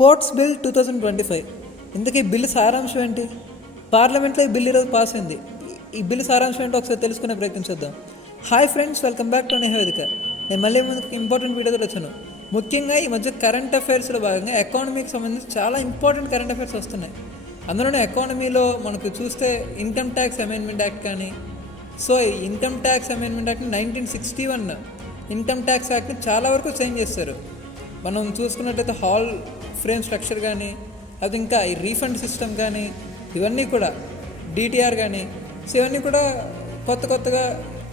Ports bill 2025. ఇందుకే ఈ bill సారాంశం ఏంటి? పార్లమెంట్లో ఈ బిల్ ఈరోజు పాస్ అయింది. ఈ బిల్లు సారాంశం ఏంటో ఒకసారి తెలుసుకునే ప్రయత్నం చేద్దాం. Hi friends, welcome back to నివేదిక. నేను మళ్ళీ ముందుకు ఇంపార్టెంట్ వీడియోతో వచ్చాను. ముఖ్యంగా ఈ మధ్య కరెంట్ అఫైర్స్లో భాగంగా ఎకానమీకి సంబంధించి చాలా ఇంపార్టెంట్ కరెంట్ అఫైర్స్ వస్తున్నాయి. అందులోనే ఎకానమీలో మనకు చూస్తే ఇన్కమ్ ట్యాక్స్ అమెండ్మెంట్ యాక్ట్ కానీ, సో ఈ ఇన్కమ్ ట్యాక్స్ అమెండ్మెంట్ యాక్ట్ని 1961 ఇన్కమ్ ట్యాక్స్ యాక్ట్ని చాలా వరకు చేంజ్ చేస్తారు. మనం చూసుకున్నట్లయితే హాల్ ఫ్రేమ్ స్ట్రక్చర్ కానీ, అది ఇంకా ఈ రీఫండ్ సిస్టమ్ కానీ, ఇవన్నీ కూడా డిటిఆర్ కానీ, సో ఇవన్నీ కూడా కొత్తగా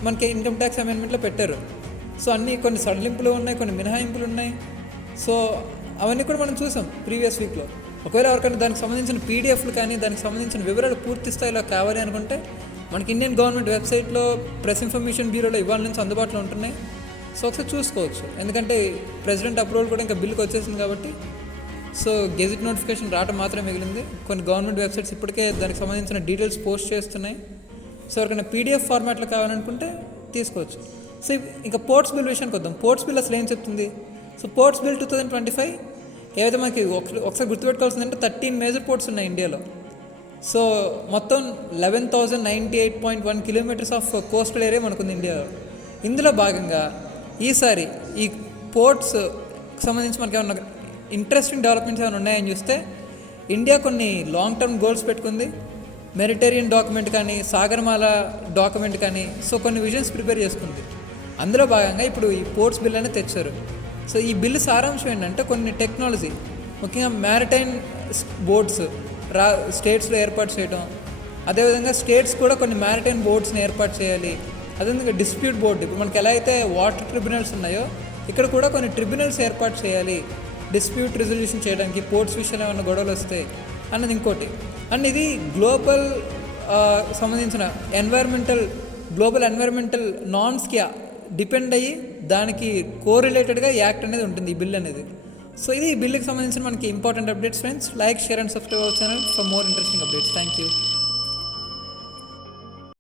మనకి ఇన్కమ్ ట్యాక్స్ అమెండ్మెంట్లో పెట్టారు. సో అన్నీ కొన్ని సడలింపులు ఉన్నాయి, కొన్ని మినహాయింపులు ఉన్నాయి. సో అవన్నీ కూడా మనం చూసాం ప్రీవియస్ వీక్లో. ఒకవేళ ఎవరికైనా దానికి సంబంధించిన పీడిఎఫ్లు కానీ, దానికి సంబంధించిన వివరాలు పూర్తి స్థాయిలో కావాలి అనుకుంటే మనకి ఇండియన్ గవర్నమెంట్ వెబ్సైట్లో ప్రెస్ ఇన్ఫర్మేషన్ బ్యూరోలో ఇవాళ నుంచి అందుబాటులో ఉంటున్నాయి. సో ఒకసారి చూసుకోవచ్చు. ఎందుకంటే ప్రెసిడెంట్ అప్రూవల్ కూడా ఇంకా బిల్లుకి వచ్చేసింది కాబట్టి, సో గెజిట్ నోటిఫికేషన్ రావడం మాత్రమే మిగిలింది. కొన్ని గవర్నమెంట్ వెబ్సైట్స్ ఇప్పటికే దానికి సంబంధించిన డీటెయిల్స్ పోస్ట్ చేస్తున్నాయి. సో ఎవరికైనా పీడిఎఫ్ ఫార్మాట్లో కావాలనుకుంటే తీసుకోవచ్చు. సో ఇంకా పోర్ట్స్ బిల్ విషయానికి వద్దాం. పోర్ట్స్ బిల్ అసలు ఏం చెప్తుంది? సో పోర్ట్స్ బిల్ 2025 ఏవైతే మనకి ఒకసారి గుర్తుపెట్టుకోవాల్సిందంటే 13 మేజర్ పోర్ట్స్ ఉన్నాయి ఇండియాలో. సో మొత్తం 11,098.1 కిలోమీటర్స్ ఆఫ్ కోస్టల్ ఏరియా మనకుంది ఇండియాలో. ఇందులో భాగంగా ఈసారి ఈ పోర్ట్స్ సంబంధించి మనకి ఏమన్నా ఇంట్రెస్టింగ్ డెవలప్మెంట్స్ ఏమైనా ఉన్నాయని చూస్తే, ఇండియా కొన్ని లాంగ్ టర్మ్ గోల్స్ పెట్టుకుంది. మెరిటేరియన్ డాక్యుమెంట్ కానీ, సాగరమాల డాక్యుమెంట్ కానీ, సో కొన్ని విజన్స్ ప్రిపేర్ చేసుకుంది. అందులో భాగంగా ఇప్పుడు ఈ పోర్ట్స్ బిల్ అనేది తెచ్చారు. సో ఈ బిల్లు సారాంశం ఏంటంటే, కొన్ని టెక్నాలజీ ముఖ్యంగా మ్యారిటైమ్ బోర్డ్స్ స్టేట్స్లో ఏర్పాటు చేయడం, అదేవిధంగా స్టేట్స్ కూడా కొన్ని మ్యారిటైమ్ బోర్డ్స్ని ఏర్పాటు చేయాలి. అదేవిధంగా డిస్ప్యూట్ బోర్డు, ఇప్పుడు మనకి ఎలా అయితే వాటర్ ట్రిబ్యునల్స్ ఉన్నాయో ఇక్కడ కూడా కొన్ని ట్రిబ్యునల్స్ ఏర్పాటు చేయాలి డిస్ప్యూట్ రిజల్యూషన్ చేయడానికి, పోర్ట్స్ విషయంలో ఏమైనా గొడవలు వస్తాయి అన్నది ఇంకోటి. అండ్ ఇది గ్లోబల్ సంబంధించిన గ్లోబల్ ఎన్వైర్మెంటల్ నార్మ్స్కి డిపెండ్ అయ్యి దానికి కోరిలేటెడ్గా యాక్ట్ అనేది ఉంటుంది ఈ బిల్ అనేది. సో ఇది ఈ బిల్లుకి సంబంధించిన మనకి important updates friends. Like, share and subscribe our channel for more interesting updates. Thank you.